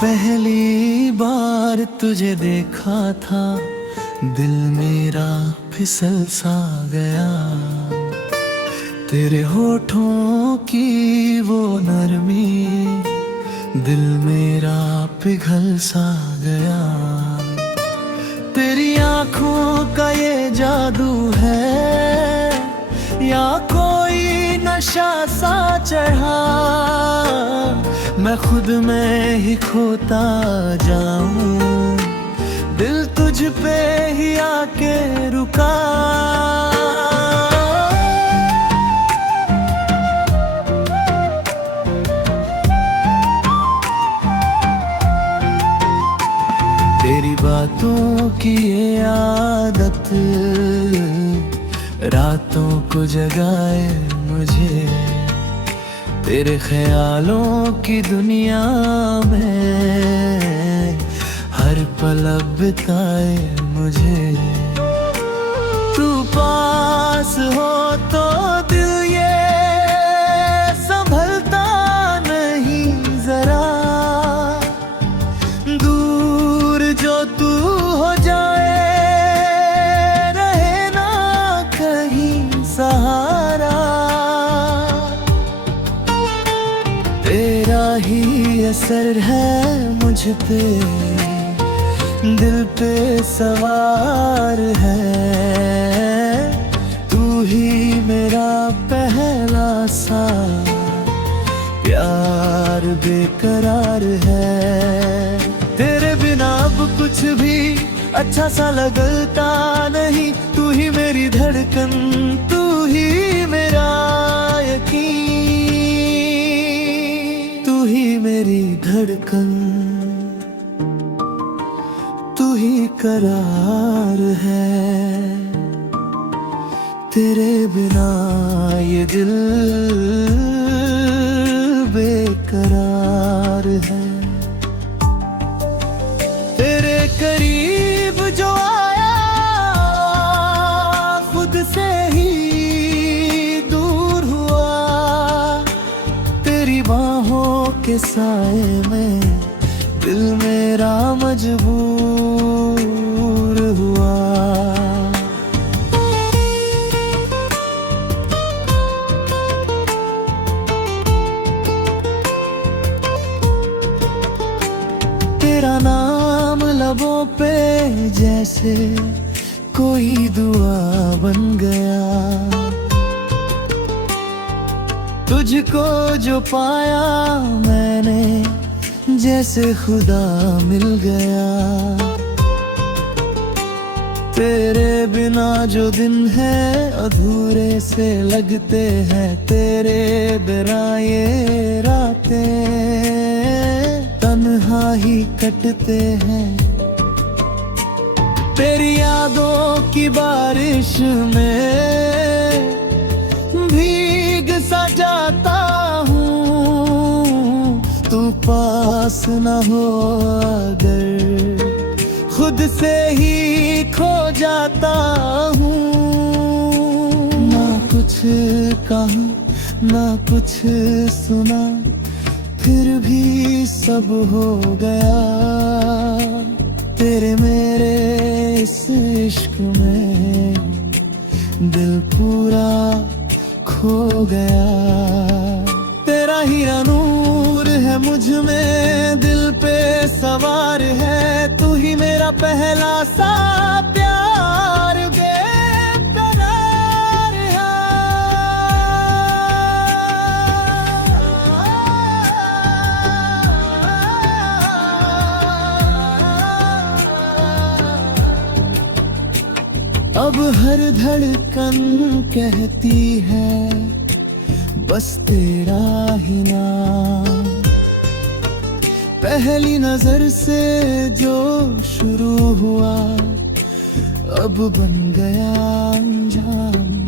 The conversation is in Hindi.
पहली बार तुझे देखा था दिल मेरा फिसल सा गया। तेरे होठों की वो नरमी दिल मेरा पिघल सा गया। तेरी आंखों का ये जादू है या कोई नशा सा चढ़ा, मैं खुद में ही खोता जाऊं, दिल तुझ पे ही आके रुका। तेरी बातों की ये आदत रातों को जगाए मुझे, तेरे ख्यालों की दुनिया में हर पल अब बिताए मुझे। तू पास हो तो दिल ये संभलता नहीं जरा, दूर जो तू हो जाए रहे ना कहीं सहारा। तेरा ही असर है मुझ पे, दिल पे सवार है, तू ही मेरा पहला सा प्यार बेकरार है। तेरे बिना अब कुछ भी अच्छा सा लगता नहीं, तू ही मेरी धड़कन, तू ही मेरा यकीन, तू ही मेरी धड़कन, तू ही करार है। तेरे बिना ये दिल बेकरार है। तेरे करीब जो आया खुद से ही दूर हुआ, तेरी बाहों के साए में दिल मेरा मजबूर हुआ। तेरा नाम लबों पे जैसे कोई दुआ बन गया, तुझको जो पाया मैंने जैसे खुदा मिल गया। तेरे बिना जो दिन है अधूरे से लगते हैं, तेरे बिना ये रातें तन्हा ही कटते हैं। तेरी यादों की बारिश में भीग सा जाता हूँ, तू पास न हो अगर खुद से ही खो जाता हूँ। ना कुछ कहा ना कुछ सुना, फिर भी सब हो गया। तेरे मेरे इस इश्क में दिल पूरा खो गया। तेरा हीरा नूर है मुझ में, दिल पे सवार है, तू ही मेरा पहला सा प्यार बेकरार है। अब हर धड़कन कहती है बस तेरा ही नाम, पहली नजर से जो शुरू हुआ अब बन गया अंजाम।